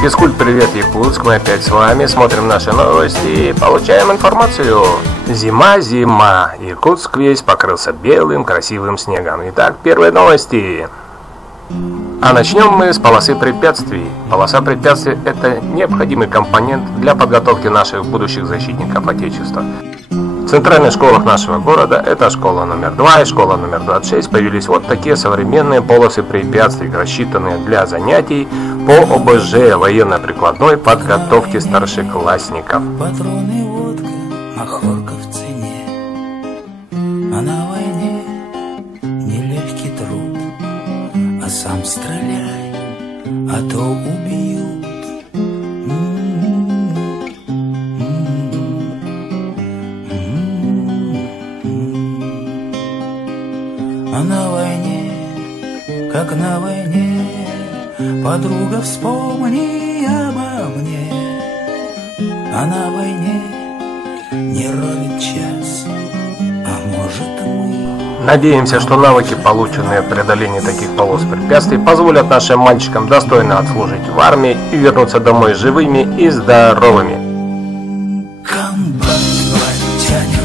Физкульт, привет, Якутск, мы опять с вами, смотрим наши новости и получаем информацию. Зима, Якутск весь покрылся белым красивым снегом. Итак, первые новости. А начнем мы с полосы препятствий. Полоса препятствий – это необходимый компонент для подготовки наших будущих защитников Отечества. В центральных школах нашего города, это школа номер 2 и школа номер 26, появились вот такие современные полосы препятствий, рассчитанные для занятий по ОБЖ, военно-прикладной подготовки старшеклассников. Патроны, водка, махорка в цене, а на войне нелегкий труд, а сам стреляй, а то убьют. А на войне, как на войне, подруга, вспомни обо мне. А на войне не ровен час, а может мы. Надеемся, что навыки, полученные в преодолении таких полос препятствий, позволят нашим мальчикам достойно отслужить в армии и вернуться домой живыми и здоровыми. Комбат, батяня,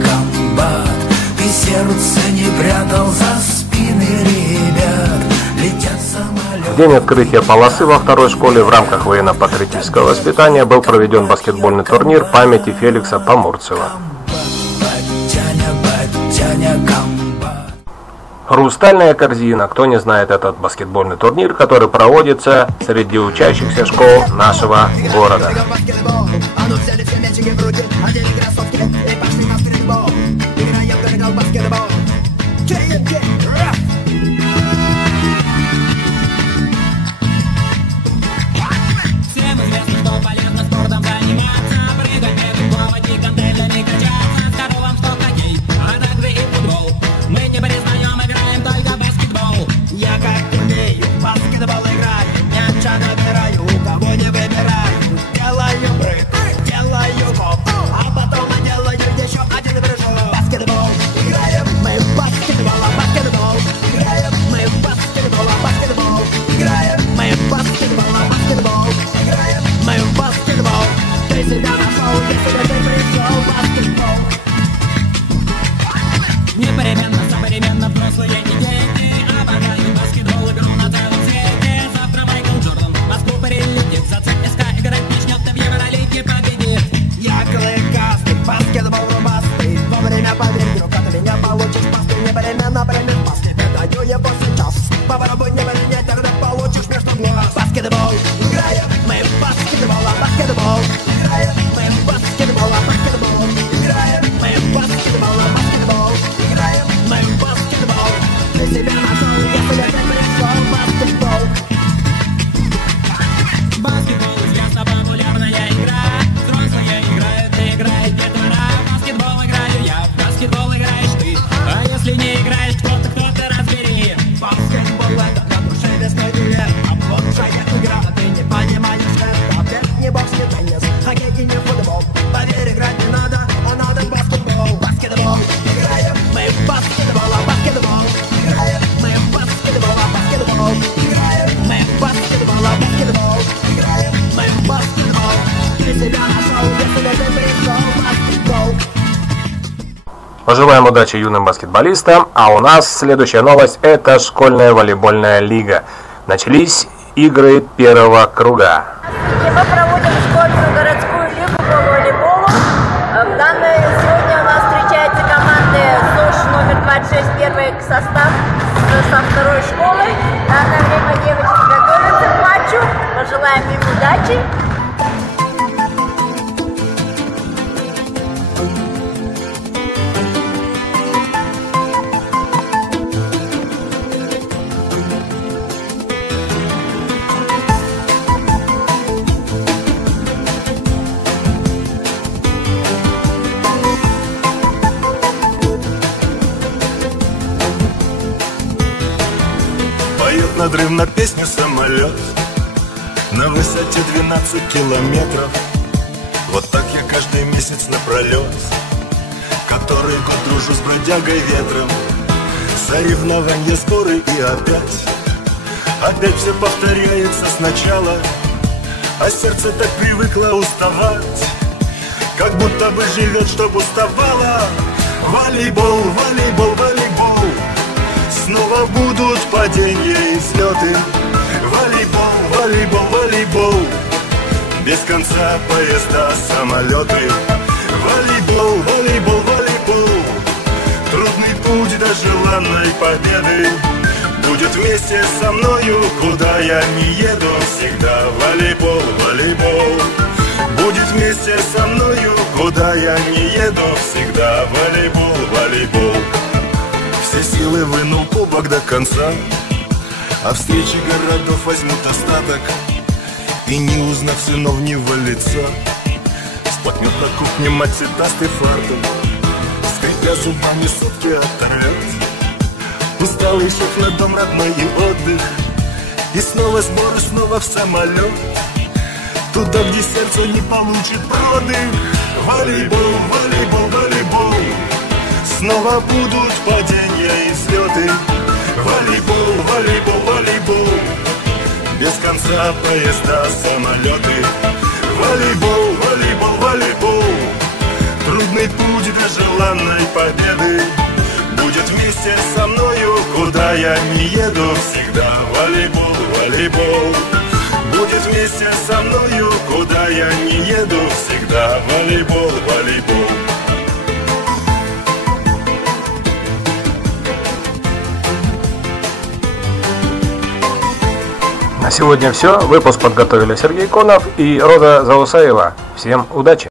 комбат, ты сердце не прятал за спины ребят. Летят самолеты. В день открытия полосы во второй школе в рамках военно-патриотического воспитания был проведен баскетбольный турнир памяти Феликса Помурцева. Хрустальная корзина. Кто не знает этот баскетбольный турнир, который проводится среди учащихся школ нашего города. Непременно, современно, взрослые идеи. Обожаю баскетбол, игру на целом свете. Завтра Майкл Джордан в Москву прилетит. За ЦСКА играть начнет, и в Евролиге победит. Я клыкастый, баскетбол рубастый. Во время побед вдруг от меня получишь пасты. Непременно примет баскет, даю его сейчас. Попробуй не поменять, тогда получишь между глаз. Баскетбол, играем мы в баскетбол, баскетбол. Играем мы в баскетбол, баскетбол. Играем мы в баскетбол, баскетбол. Играем мы в баскетбол. Ты себя нашел, если ты пришел в баскетбол. Баскетбол известна популярная игра. Взрослые играют, играет детвора. Баскетбол играю я, баскетбол играешь ты. А если не играешь кто-то разбери. Баскетбол это на душе весной дуэт. Обладшая игра, ты не понимаешь это. Опять не бокс, не теннис, хоккей и не футбол. Поверь, играть не надо, а надо в баскетбол. Баскетбол, играем мы в баскетбол, баскетбол. Играем мы в баскетбол, баскетбол. Играем мы в баскетбол, баскетбол. Играем мы в баскетбол. Ты себя нашел, если ты пришел в баскетбол. Пожелаем удачи юным баскетболистам. А у нас следующая новость – это школьная волейбольная лига. Начались игры первого круга. Мы проводим школьную городскую лигу по волейболу. Сегодня у нас встречаются команды СОШ номер 26, первый состав со второй школы. В данное время девочки готовятся к матчу. Пожелаем им удачи. Поет надрывно песню самолет на высоте 12 километров. Вот так я каждый месяц напролет, который год дружу с бродягой ветром. Соревнования, споры и опять Опять все повторяется сначала, а сердце так привыкло уставать, как будто бы живет, чтоб уставало. Волейбол, волейбол, волейбол, снова будут падения и взлеты. Волейбол, волейбол, волейбол, без конца поезда, самолеты. Волейбол, волейбол, волейбол, трудный путь до желанной победы будет вместе со мною, куда я не еду всегда. Волейбол, волейбол, будет вместе со мною, куда я не еду всегда. Волейбол, волейбол, все силы вынул кубок до конца, а встречи городов возьмут остаток, и не узнав сыновнего лица, сплакнет на кухне мать цветастый фартук, скрипя зубами сутки оторвет. Усталый шеф на дом родной и отдых, и снова сбор, и снова в самолет, туда, где сердце не получит продых. Волейбол, волейбол, волейбол, снова будут падения и взлеты. Волейбол, волейбол, волейбол, без конца поезда, самолеты. Волейбол, волейбол, волейбол, трудный путь до желанной победы будет вместе со мною, куда я не еду всегда. Волейбол, волейбол, будет вместе со мною, куда я не еду всегда. Волейбол, волейбол. На сегодня все. Выпуск подготовили Сергей Конов и Роза Заусаева. Всем удачи!